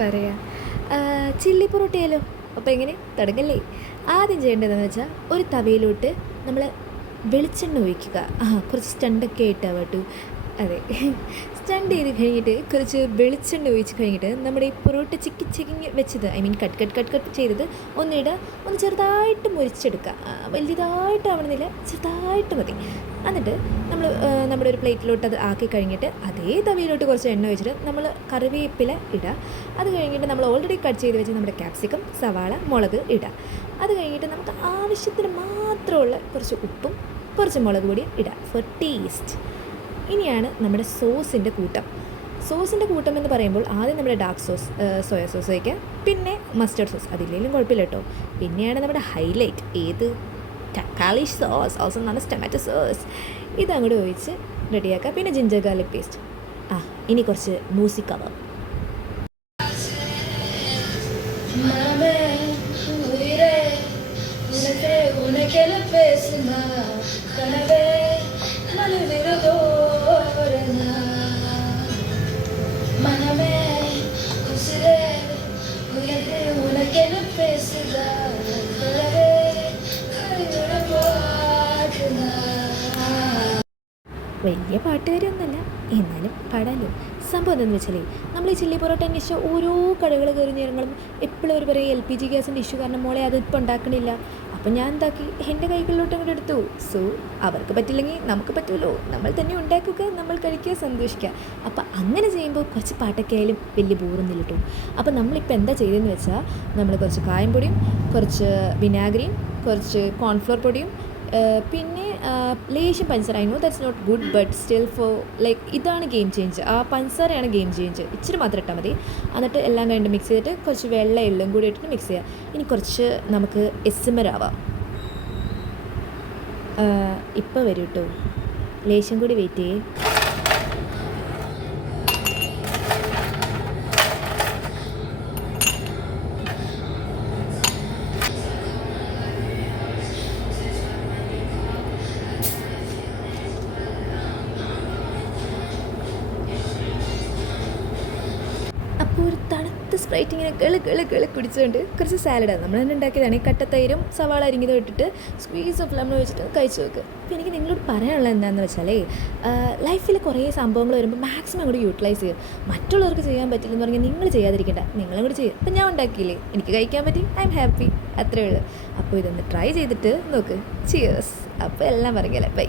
പറയാം. ചില്ലി പൊറോട്ടയാലോ? അപ്പോൾ എങ്ങനെ തുടങ്ങല്ലേ? ആദ്യം ചെയ്യേണ്ടതെന്ന് വെച്ചാൽ ഒരു തവയിലോട്ട് നമ്മൾ വെളിച്ചെണ്ണ ഒഴിക്കുക. കുറച്ച് സ്റ്റണ്ടൊക്കെ ഇട്ടാവട്ടു. അതെ, സ്റ്റണ്ട് ചെയ്ത് കഴിഞ്ഞിട്ട് കുറച്ച് വെളിച്ചെണ്ണ ഒഴിച്ച് കഴിഞ്ഞിട്ട് നമ്മുടെ ഈ പൊറോട്ട ചിക്കി വെച്ചത്, ഐ മീൻ കട്ട് ചെയ്തത് ഒന്നിടുക. ഒന്ന് ചെറുതായിട്ട് മുരിച്ചെടുക്കുക. വലിയതായിട്ടാവണമെന്നില്ല, ചെറുതായിട്ട് മതി. എന്നിട്ട് നമ്മൾ നമ്മുടെ ഒരു പ്ലേറ്റിലോട്ട് അത് ആക്കി കഴിഞ്ഞിട്ട് അതേ തവിയിലോട്ട് കുറച്ച് എണ്ണ ഒഴിച്ചിട്ട് നമ്മൾ കറിവേപ്പില ഇടുക. അത് കഴിഞ്ഞിട്ട് നമ്മൾ ഓൾറെഡി കട്ട് ചെയ്ത് വെച്ച് നമ്മുടെ ക്യാപ്സിക്കം, സവാള, മുളക് ഇടുക. അത് കഴിഞ്ഞിട്ട് നമുക്ക് ആവശ്യത്തിന് മാത്രമുള്ള കുറച്ച് ഉപ്പും കുറച്ച് മുളക് പൊടിയും ഇടുക ഫോർ ടേസ്റ്റ്. ഇനിയാണ് നമ്മുടെ സോസിൻ്റെ കൂട്ടം. സോസിൻ്റെ കൂട്ടം എന്ന് പറയുമ്പോൾ ആദ്യം നമ്മുടെ ഡാർക്ക് സോസ്, സോയ സോസ് വയ്ക്കുക. പിന്നെ മസ്റ്റർഡ് സോസ്, അതില്ലെങ്കിലും കുഴപ്പമില്ല കേട്ടോ. പിന്നെയാണ് നമ്മുടെ ഹൈലൈറ്റ്, ഏത് തക്കാളി സോസ്, ഓൾസോ നല്ല ടൊമാറ്റോ സോസ്. ഇതങ്ങോട്ട് ഒഴിച്ച് റെഡിയാക്കുക. പിന്നെ ജിഞ്ചർ ഗാർലിക് പേസ്റ്റ്. ഇനി കുറച്ച് മൂസിക്കവ. വലിയ പാട്ടുകാരൊന്നുമല്ല, എന്നാലും പാടാമല്ലോ. സംഭവം എന്താണെന്ന് വെച്ചാൽ നമ്മൾ ഈ ചില്ലി പൊറോട്ട അന്വേഷിച്ച ഓരോ കടകൾ കയറി നേരങ്ങളും എപ്പോഴും അവർ പറയും LPG ഗ്യാസിൻ്റെ ഇഷ്യൂ കാരണം മോളെ അതിപ്പോൾ ഉണ്ടാക്കണില്ല. അപ്പം ഞാൻ എന്താക്കി, എൻ്റെ കൈകളിലോട്ട് അങ്ങോട്ട് എടുത്തു. സോ അവർക്ക് പറ്റില്ലെങ്കിൽ നമുക്ക് പറ്റുമല്ലോ, നമ്മൾ തന്നെ ഉണ്ടാക്കുക, നമ്മൾ കഴിക്കുക, സന്തോഷിക്കുക. അപ്പം അങ്ങനെ ചെയ്യുമ്പോൾ കുറച്ച് പാട്ടൊക്കെ ആയാലും വലിയ ബോറൊന്നുമില്ല കേട്ടോ. അപ്പം നമ്മളിപ്പോൾ എന്താ ചെയ്തതെന്ന് വെച്ചാൽ നമ്മൾ കുറച്ച് കായം പൊടിയും കുറച്ച് വിനാഗിരിയും കുറച്ച് കോൺഫ്ലോർ പൊടിയും പിന്നെ ലേശം പഞ്ചസാര. I know that's not good, but still for like ഇതാണ് ഗെയിം ചേഞ്ച്. ആ പഞ്ചസാരയാണ് ഗെയിം ചേഞ്ച്. ഇച്ചിരി മാത്രം ഇട്ടാൽ മതി. എന്നിട്ട് എല്ലാം കഴിഞ്ഞിട്ട് മിക്സ് ചെയ്തിട്ട് കുറച്ച് വെള്ളം എള്ളും കൂടി ഇട്ടിട്ട് മിക്സ് ചെയ്യുക. ഇനി കുറച്ച് നമുക്ക് എസ്മരാവാം. ഇപ്പോൾ വരും കേട്ടോ, ലേശം കൂടി വെയിറ്റ് ചെയ്യേ. ഒരു തണുത്ത സ്പ്രൈറ്റ് ഇങ്ങനെ കിളി കുടിച്ചുകൊണ്ട് കുറച്ച് സാലഡാണ് നമ്മൾ തന്നെ ഉണ്ടാക്കിയതാണ്. ഈ കട്ടത്തൈരും സവാള അരിഞ്ഞതും ഇട്ടിട്ട് സ്ക്വീസ് ഓഫ് ലെമൺ വെച്ചിട്ട് കഴിച്ച് വെക്കുക. അപ്പോൾ എനിക്ക് നിങ്ങളോട് പറയാനുള്ളത് എന്താണെന്ന് വെച്ചാൽ ലൈഫിൽ കുറേ സംഭവങ്ങൾ വരുമ്പോൾ മാക്സിമം അങ്ങോട്ട് യൂട്ടിലൈസ് ചെയ്യുക. മറ്റുള്ളവർക്ക് ചെയ്യാൻ പറ്റില്ലെന്ന് പറഞ്ഞാൽ നിങ്ങൾ ചെയ്യാതിരിക്കേണ്ട, നിങ്ങളും കൂടി ചെയ്യുക. അപ്പം ഞാൻ ഉണ്ടാക്കിയില്ലേ, എനിക്ക് കഴിക്കാൻ പറ്റി, ഐ എം ഹാപ്പി, അത്രയേ ഉള്ളൂ. അപ്പോൾ ഇതൊന്ന് ട്രൈ ചെയ്തിട്ട് നോക്ക്. ചിയേഴ്സ്. അപ്പോൾ എല്ലാം പറയുകയല്ലേ, ബൈ.